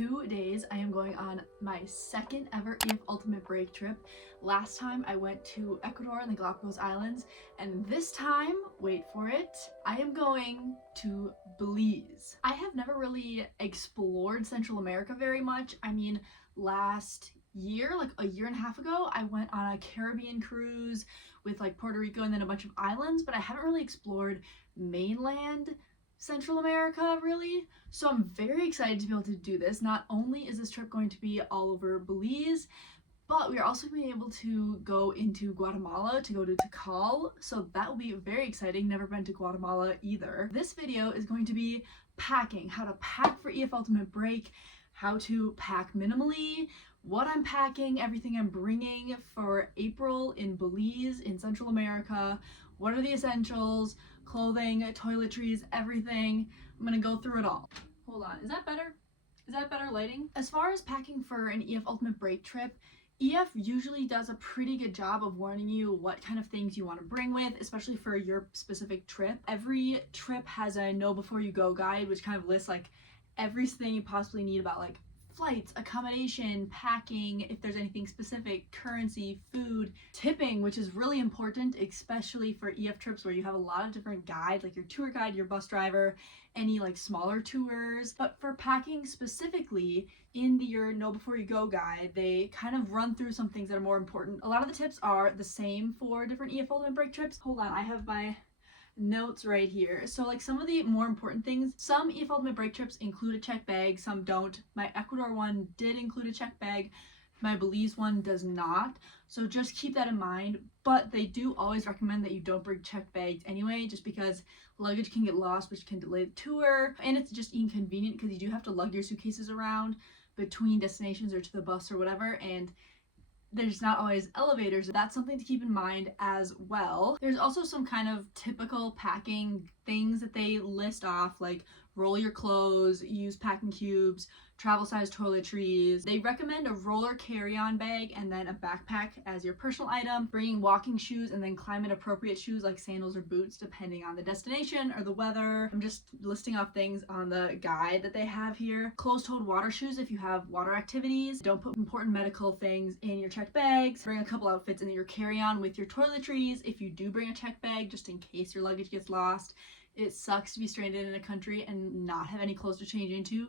2 days I am going on my second ever EF Ultimate Break trip. Last time I went to Ecuador and the Galapagos Islands, and this time, wait for it, I am going to Belize. I have never really explored Central America very much. I mean, last year, like a year and a half ago, I went on a Caribbean cruise with like Puerto Rico and then a bunch of islands, but I haven't really explored mainland Central America really. So I'm very excited to be able to do this. Not only is this trip going to be all over Belize, but we are also going to be able to go into Guatemala to go to Tikal. So that will be very exciting. Never been to Guatemala either. This video is going to be packing, how to pack for EF Ultimate Break, how to pack minimally, what I'm packing, everything I'm bringing for April in Belize in Central America, what are the essentials, clothing, toiletries, everything. I'm gonna go through it all. Hold on, is that better? Is that better lighting? As far as packing for an EF Ultimate Break trip, EF usually does a pretty good job of warning you what kind of things you want to bring with, especially for your specific trip. Every trip has a know before you go guide, which kind of lists like everything you possibly need about like flights, accommodation, packing, if there's anything specific, currency, food, tipping, which is really important, especially for EF trips where you have a lot of different guides, like your tour guide, your bus driver, any like smaller tours. But for packing specifically, in your know before you go guide, they kind of run through some things that are more important. A lot of the tips are the same for different EF Ultimate Break trips. Hold on, I have my notes right here. So like some of the more important things, some EF Ultimate Break trips include a check bag, some don't. My Ecuador one did include a check bag, my Belize one does not, so just keep that in mind. But they do always recommend that you don't bring check bags anyway, just because luggage can get lost, which can delay the tour, and it's just inconvenient because you do have to lug your suitcases around between destinations or to the bus or whatever, and there's not always elevators. That's something to keep in mind as well. There's also some kind of typical packing things that they list off, like roll your clothes, use packing cubes, travel size toiletries. They recommend a roller carry-on bag and then a backpack as your personal item, bringing walking shoes and then climate appropriate shoes like sandals or boots depending on the destination or the weather. I'm just listing off things on the guide that they have here. Closed-toed water shoes if you have water activities. Don't put important medical things in your checked bags. Bring a couple outfits in your carry-on with your toiletries if you do bring a checked bag, just in case your luggage gets lost. It sucks to be stranded in a country and not have any clothes to change into.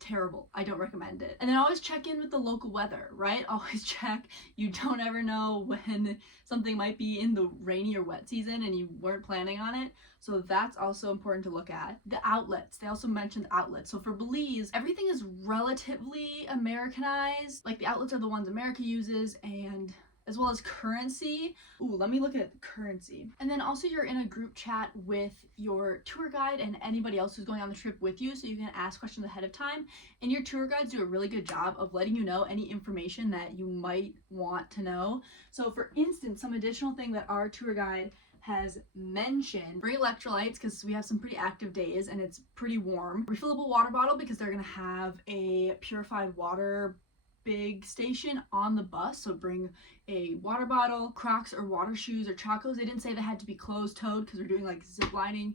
Terrible. I don't recommend it. And then always check in with the local weather, right? Always check. You don't ever know when something might be in the rainy or wet season and you weren't planning on it. So that's also important to look at. The outlets. They also mentioned outlets. So for Belize, everything is relatively Americanized. Like the outlets are the ones America uses, and as well as currency. Ooh, let me look at currency. And then also you're in a group chat with your tour guide and anybody else who's going on the trip with you, so you can ask questions ahead of time. And your tour guides do a really good job of letting you know any information that you might want to know. So for instance, some additional thing that our tour guide has mentioned, bring electrolytes because we have some pretty active days and it's pretty warm. Refillable water bottle because they're gonna have a purified water big station on the bus, so bring a water bottle, Crocs or water shoes or chacos. They didn't say they had to be closed-toed because we're doing like zip lining.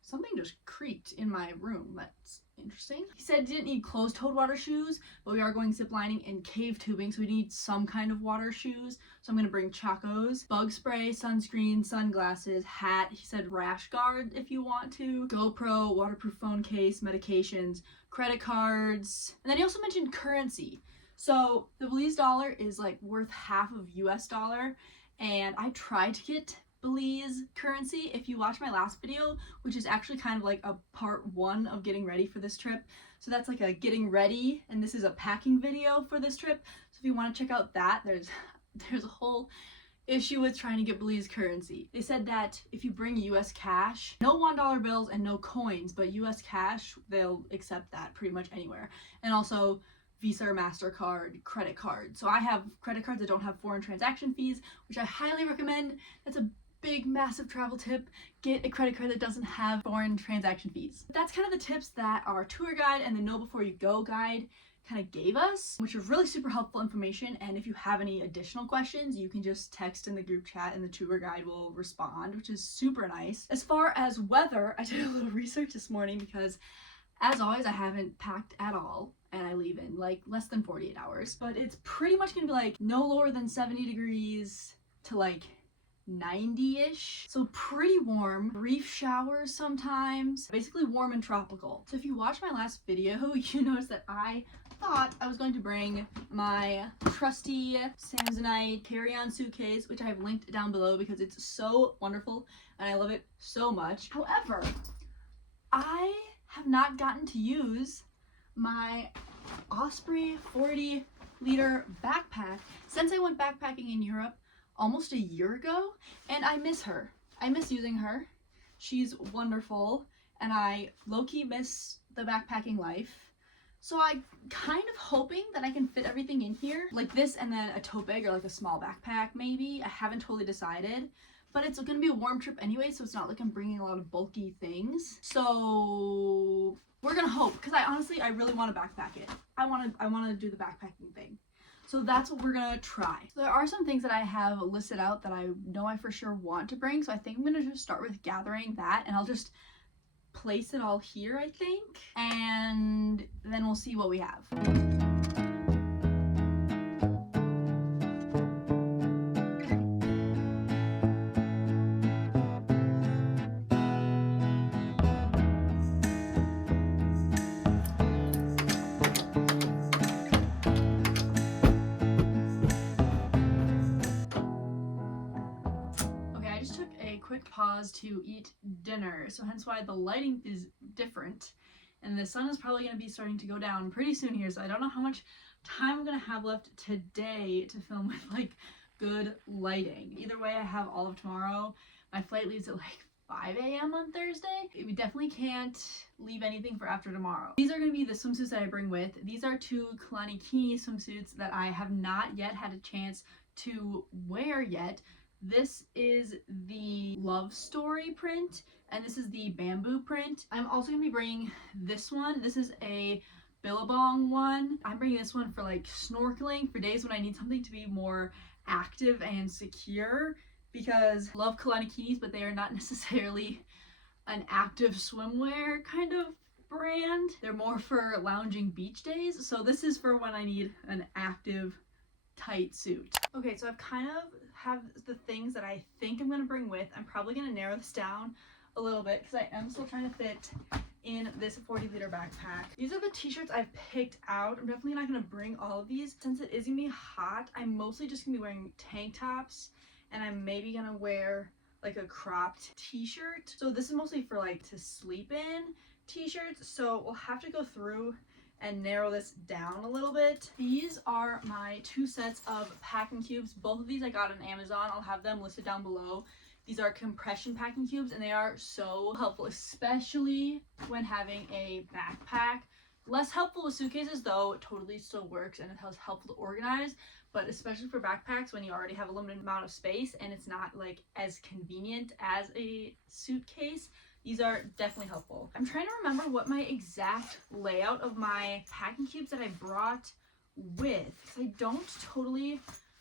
Something just creaked in my room. That's interesting. He said he didn't need closed-toed water shoes, but we are going zip lining and cave tubing, so we need some kind of water shoes. So I'm gonna bring chacos, bug spray, sunscreen, sunglasses, hat. He said rash guard if you want to, GoPro, waterproof phone case, medications, credit cards. And then he also mentioned currency. So the Belize dollar is like worth half of US dollar, and I tried to get Belize currency. If you watch my last video, which is actually kind of like a part 1 of getting ready for this trip, so that's like a getting ready, and this is a packing video for this trip. So if you want to check out that, there's a whole issue with trying to get Belize currency. They said that if you bring US cash, no $1 bills and no coins, but US cash, they'll accept that pretty much anywhere. And also Visa or MasterCard, credit card. So I have credit cards that don't have foreign transaction fees, which I highly recommend. That's a big, massive travel tip. Get a credit card that doesn't have foreign transaction fees. That's kind of the tips that our tour guide and the Know Before You Go guide kind of gave us, which are really super helpful information. And if you have any additional questions, you can just text in the group chat and the tour guide will respond, which is super nice. As far as weather, I did a little research this morning because As always, I haven't packed at all, and I leave in like less than 48 hours. But it's pretty much gonna be like no lower than 70 degrees to like 90-ish. So pretty warm. Brief showers sometimes. Basically warm and tropical. So if you watched my last video, you noticed that I thought I was going to bring my trusty Samsonite carry-on suitcase, which I have linked down below because it's so wonderful and I love it so much. However, I have not gotten to use my Osprey 40-liter backpack since I went backpacking in Europe almost a year ago, and I miss her. I miss using her. She's wonderful, and I low-key miss the backpacking life. So I'm kind of hoping that I can fit everything in here, like this and then a tote bag or like a small backpack maybe. I haven't totally decided, but it's gonna be a warm trip anyway, so it's not like I'm bringing a lot of bulky things. So we're gonna hope, because I really want to backpack it. I want to do the backpacking thing. So that's what we're gonna try. So there are some things that I have listed out that I know I for sure want to bring, so I think I'm gonna just start with gathering that, and I'll just place it all here, I think, and then we'll see what we have. Quick pause to eat dinner, so hence why the lighting is different, and the sun is probably going to be starting to go down pretty soon here, so I don't know how much time I'm going to have left today to film with like good lighting. Either way, I have all of tomorrow. My flight leaves at like 5 a.m. on Thursday. We definitely can't leave anything for after tomorrow. These are going to be the swimsuits that I bring with. These are 2 Kalani Kini swimsuits that I have not yet had a chance to wear yet. This is the Love Story print, and this is the Bamboo print. I'm also going to be bringing this one. This is a Billabong one. I'm bringing this one for like snorkeling, for days when I need something to be more active and secure, because I love Kalani Kinis, but they are not necessarily an active swimwear kind of brand. They're more for lounging beach days, so this is for when I need an active tight suit. Okay, so I've kind of have the things that I think I'm gonna bring with. I'm probably gonna narrow this down a little bit because I am still trying to fit in this 40-liter backpack. These are the t-shirts I've picked out. I'm definitely not gonna bring all of these since it is gonna be hot. I'm mostly just gonna be wearing tank tops, and I'm maybe gonna wear like a cropped t-shirt. So this is mostly for like to sleep in t-shirts, so we'll have to go through and narrow this down a little bit. These are my 2 sets of packing cubes. Both of these I got on Amazon. I'll have them listed down below. These are compression packing cubes, and they are so helpful, especially when having a backpack. Less helpful with suitcases, though. It totally still works, and it is helpful to organize, but especially for backpacks when you already have a limited amount of space and it's not like as convenient as a suitcase. These are definitely helpful. I'm trying to remember what my exact layout of my packing cubes that I brought with, because I don't totally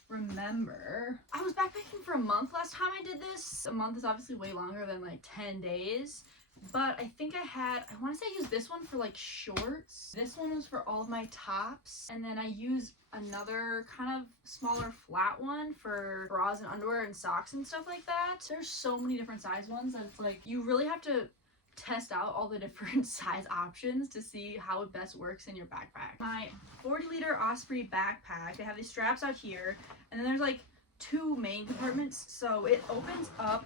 remember. I was backpacking for a month last time I did this. A month is obviously way longer than like 10 days. But I think I want to say I used this one for like shorts. This one was for all of my tops. And then I used another kind of smaller flat one for bras and underwear and socks and stuff like that. There's so many different size ones that it's like you really have to test out all the different size options to see how it best works in your backpack. My 40-liter Osprey backpack, they have these straps out here, and then there's like 2 main compartments. So it opens up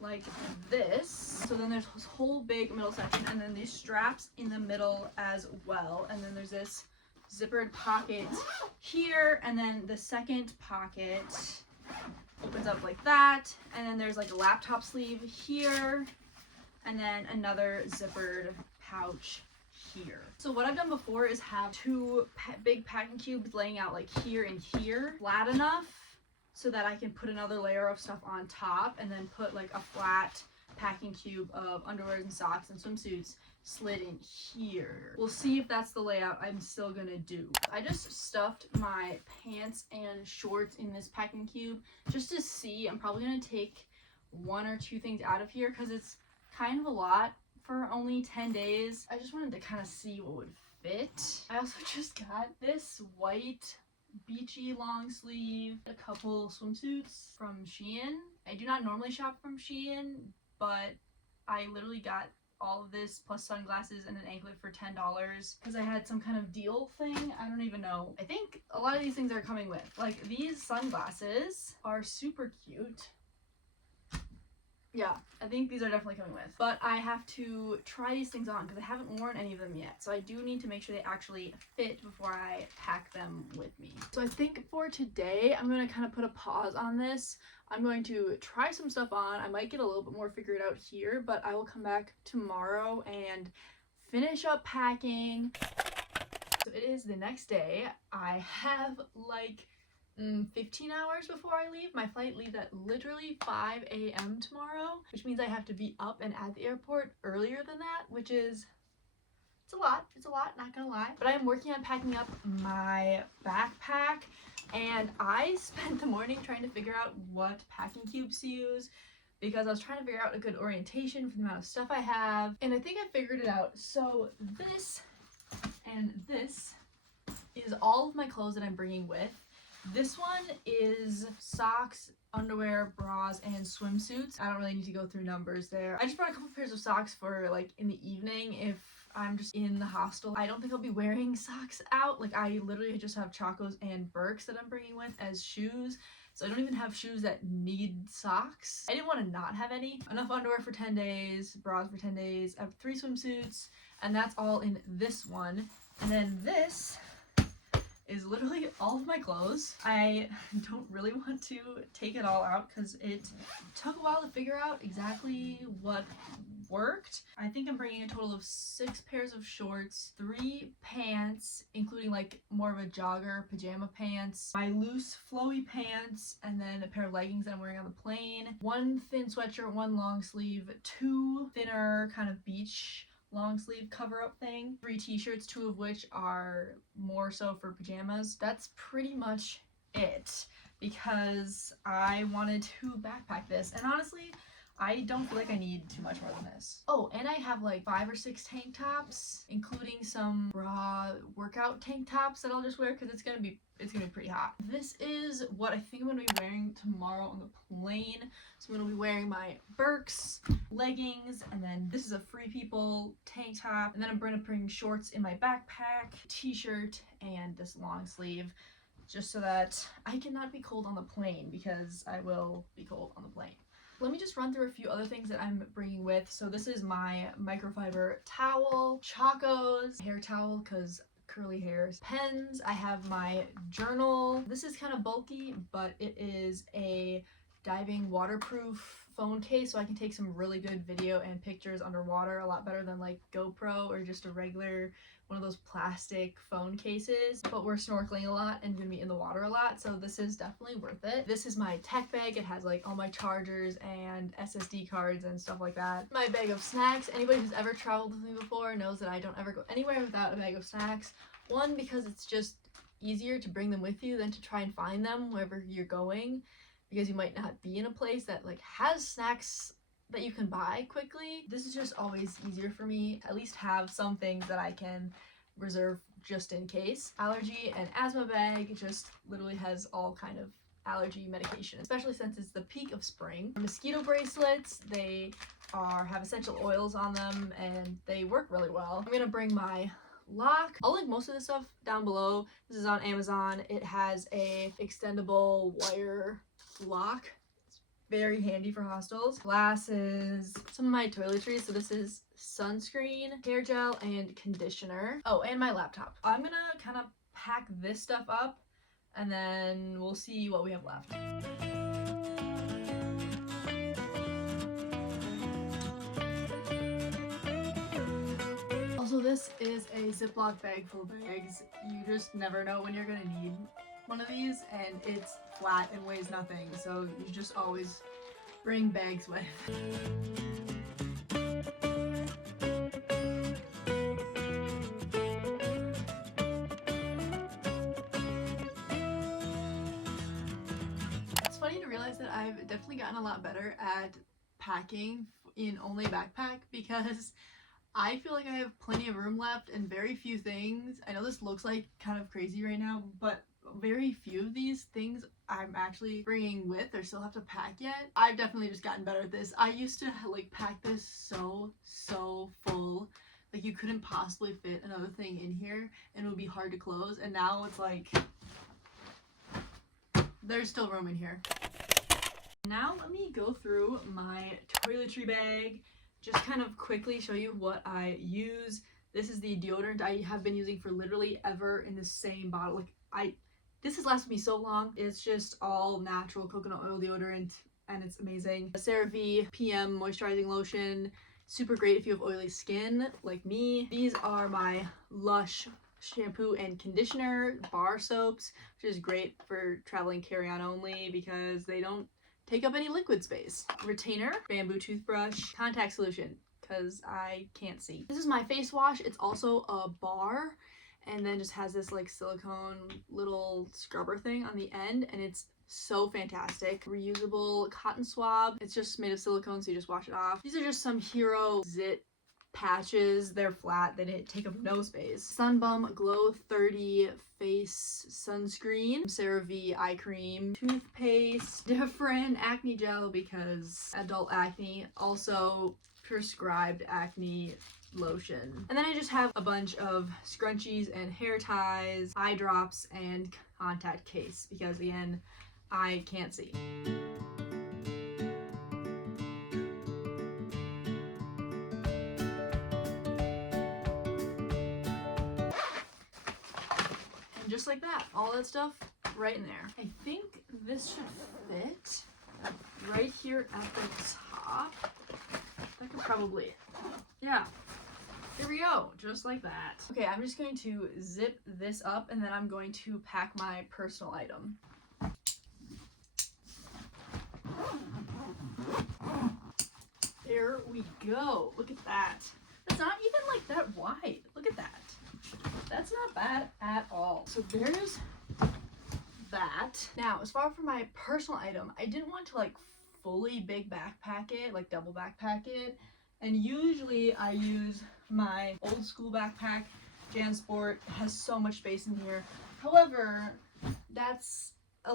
like this, so then there's this whole big middle section, and then these straps in the middle as well, and then there's this zippered pocket here, and then the second pocket opens up like that, and then there's like a laptop sleeve here, and then another zippered pouch here. So what I've done before is have 2 big packing cubes laying out like here and here, flat enough so that I can put another layer of stuff on top, and then put like a flat packing cube of underwear and socks and swimsuits slid in here. We'll see if that's the layout I'm still gonna do. I just stuffed my pants and shorts in this packing cube just to see. I'm probably gonna take 1 or 2 things out of here because it's kind of a lot for only 10 days. I just wanted to kind of see what would fit. I also just got this white beachy long sleeve, a couple swimsuits from Shein. I do not normally shop from Shein, but I literally got all of this plus sunglasses and an anklet for $10 because I had some kind of deal thing. I don't even know. I think a lot of these things are coming with. Like, these sunglasses are super cute. Yeah, I think these are definitely coming with. But I have to try these things on because I haven't worn any of them yet. So I do need to make sure they actually fit before I pack them with me. So I think for today, I'm going to kind of put a pause on this. I'm going to try some stuff on. I might get a little bit more figured out here, but I will come back tomorrow and finish up packing. So it is the next day. I have like 15 hours before I leave. My flight leaves at literally 5 a.m. tomorrow, which means I have to be up and at the airport earlier than that, which is, it's a lot, not gonna lie. But I am working on packing up my backpack, and I spent the morning trying to figure out what packing cubes to use because I was trying to figure out a good orientation for the amount of stuff I have, and I think I figured it out. So this and this is all of my clothes that I'm bringing with. This one is socks, underwear, bras, and swimsuits. I don't really need to go through numbers there. I just brought a couple pairs of socks for like in the evening if I'm just in the hostel. I don't think I'll be wearing socks out. Like, I literally just have Chacos and Birks that I'm bringing with as shoes. So I don't even have shoes that need socks. I didn't want to not have any. Enough underwear for 10 days, bras for 10 days. I have 3 swimsuits, and that's all in this one. And then this is literally all of my clothes. I don't really want to take it all out because it took a while to figure out exactly what worked. I think I'm bringing a total of 6 pairs of shorts, 3 pants, including like more of a jogger pajama pants, my loose flowy pants, and then a pair of leggings that I'm wearing on the plane, 1 thin sweatshirt, 1 long sleeve, 2 thinner kind of beach long sleeve cover up thing, 3 t-shirts, 2 of which are more so for pajamas. That's pretty much it because I wanted to backpack this, and honestly I don't feel like I need too much more than this. Oh, and I have like 5 or 6 tank tops, including some bra workout tank tops that I'll just wear because it's gonna be pretty hot. This is what I think I'm gonna be wearing tomorrow on the plane. So I'm gonna be wearing my Birks, leggings, and then this is a Free People tank top, and then I'm gonna bring shorts in my backpack, t-shirt, and this long sleeve, just so that I cannot be cold on the plane because I will be cold on the plane. Let me just run through a few other things that I'm bringing with. So this is my microfiber towel, Chacos, hair towel because curly hairs, pens, I have my journal. This is kind of bulky, but it is a diving waterproof phone case, so I can take some really good video and pictures underwater, a lot better than like GoPro or just a regular one of those plastic phone cases. But we're snorkeling a lot and gonna be in the water a lot, so this is definitely worth it. This is my tech bag. It has like all my chargers and SSD cards and stuff like that. My bag of snacks. Anybody who's ever traveled with me before knows that I don't ever go anywhere without a bag of snacks. One, because it's just easier to bring them with you than to try and find them wherever you're going, because you might not be in a place that like has snacks that you can buy quickly. This is just always easier for me to at least have some things that I can reserve just in case. Allergy and asthma bag just literally has all kind of allergy medication, especially since it's the peak of spring. Mosquito bracelets, they have essential oils on them and they work really well. I'm gonna bring my lock. I'll link most of this stuff down below. This is on Amazon. It has a extendable wire lock. It's very handy for hostels. Glasses, some of my toiletries. So this is sunscreen, hair gel, and conditioner. Oh, and my laptop. I'm gonna kind of pack this stuff up and then we'll see what we have left. Also, this is a Ziploc bag full of bags. You just never know when you're gonna need one of these, and it's flat and weighs nothing, so you just always bring bags with. It's funny to realize that I've definitely gotten a lot better at packing in only a backpack, because I feel like I have plenty of room left and very few things. I know this looks like kind of crazy right now, but very few of these things I'm actually bringing with or still have to pack yet. I've definitely just gotten better at this. I used to like pack this so full. Like you couldn't possibly fit another thing in here and it would be hard to close. And now it's like, there's still room in here. Now let me go through my toiletry bag, just kind of quickly show you what I use. This is the deodorant I have been using for literally ever in the same bottle. Like this has lasted me so long. It's just all natural coconut oil deodorant and it's amazing. CeraVe PM moisturizing lotion, super great if you have oily skin like me. These are my Lush shampoo and conditioner, bar soaps, which is great for traveling carry-on only because they don't take up any liquid space. Retainer, bamboo toothbrush, contact solution, because I can't see. This is my face wash. It's also a bar and then just has this like silicone little scrubber thing on the end and it's so fantastic. Reusable cotton swab. It's just made of silicone so you just wash it off. These are just some Hero Zit patches. They're flat, they didn't take up no space. Sunbum Glow 30 face sunscreen, CeraVe eye cream, toothpaste, different acne gel because adult acne, also prescribed acne lotion. And then I just have a bunch of scrunchies and hair ties, eye drops, and contact case because again, I can't see. And just like that, all that stuff right in there. I think this should fit right here at the top. That could probably, yeah. Here we go, just like that. Okay, I'm just going to zip this up and then I'm going to pack my personal item. There we go. Look at that. It's not even like that wide. Look at that. That's not bad at all. So there's that. Now, as far for my personal item, I didn't want to like fully big backpack it, like double backpack it. And usually I use my old school backpack, JanSport. It has so much space in here. However, that's a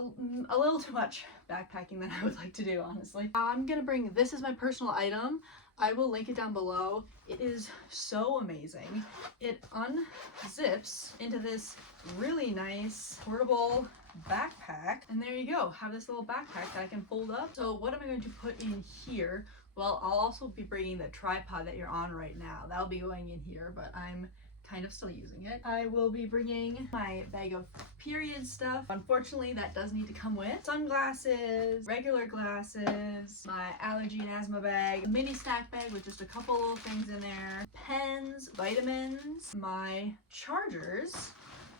little too much backpacking than I would like to do, honestly. I'm gonna bring this as my personal item. I will link it down below. It is so amazing. It unzips into this really nice portable backpack. And there you go. Have this little backpack that I can fold up. So what am I going to put in here? Well, I'll also be bringing the tripod that you're on right now. That'll be going in here, but I'm kind of still using it. I will be bringing my bag of period stuff. Unfortunately, that does need to come with sunglasses, regular glasses, my allergy and asthma bag, a mini snack bag with just a couple little things in there, pens, vitamins, my chargers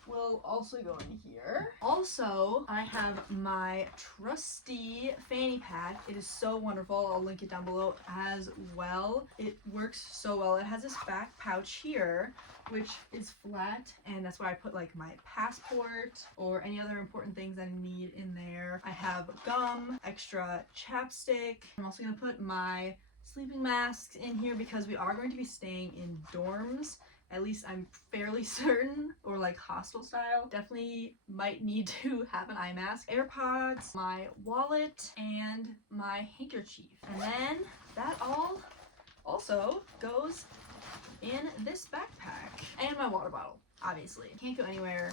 will also go in here. Also, I have my trusty fanny pack. It is so wonderful. I'll link it down below as well. It works so well. It has this back pouch here, which is flat, and that's where I put like my passport or any other important things I need in there. I have gum, extra chapstick. I'm also gonna put my sleeping masks in here because we are going to be staying in dorms. At least I'm fairly certain, or like hostel style. Definitely might need to have an eye mask. AirPods, my wallet, and my handkerchief. And then that all also goes in this backpack. And my water bottle, obviously. Can't go anywhere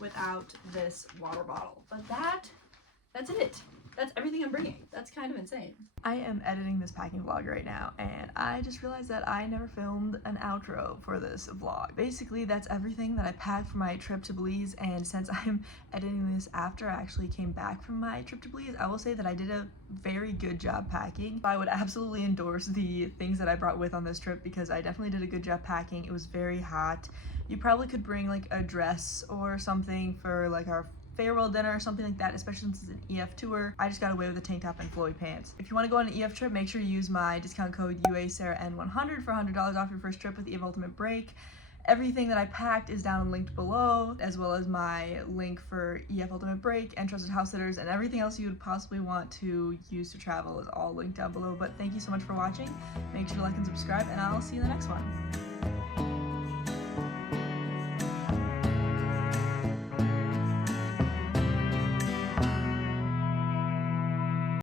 without this water bottle. But that's it. That's everything I'm bringing. That's kind of insane. I am editing this packing vlog right now, and I just realized that I never filmed an outro for this vlog. Basically, that's everything that I packed for my trip to Belize, and since I'm editing this after I actually came back from my trip to Belize, I will say that I did a very good job packing. I would absolutely endorse the things that I brought with on this trip because I definitely did a good job packing. It was very hot. You probably could bring like a dress or something for like our farewell dinner or something like that, especially since it's an EF tour. I just got away with a tank top and flowy pants. If you want to go on an EF trip, make sure you use my discount code UASarahN100 for $100 off your first trip with EF Ultimate Break. Everything that I packed is down and linked below, as well as my link for EF Ultimate Break and Trusted House Sitters, and everything else you would possibly want to use to travel is all linked down below. But thank you so much for watching. Make sure to like and subscribe, and I'll see you in the next one.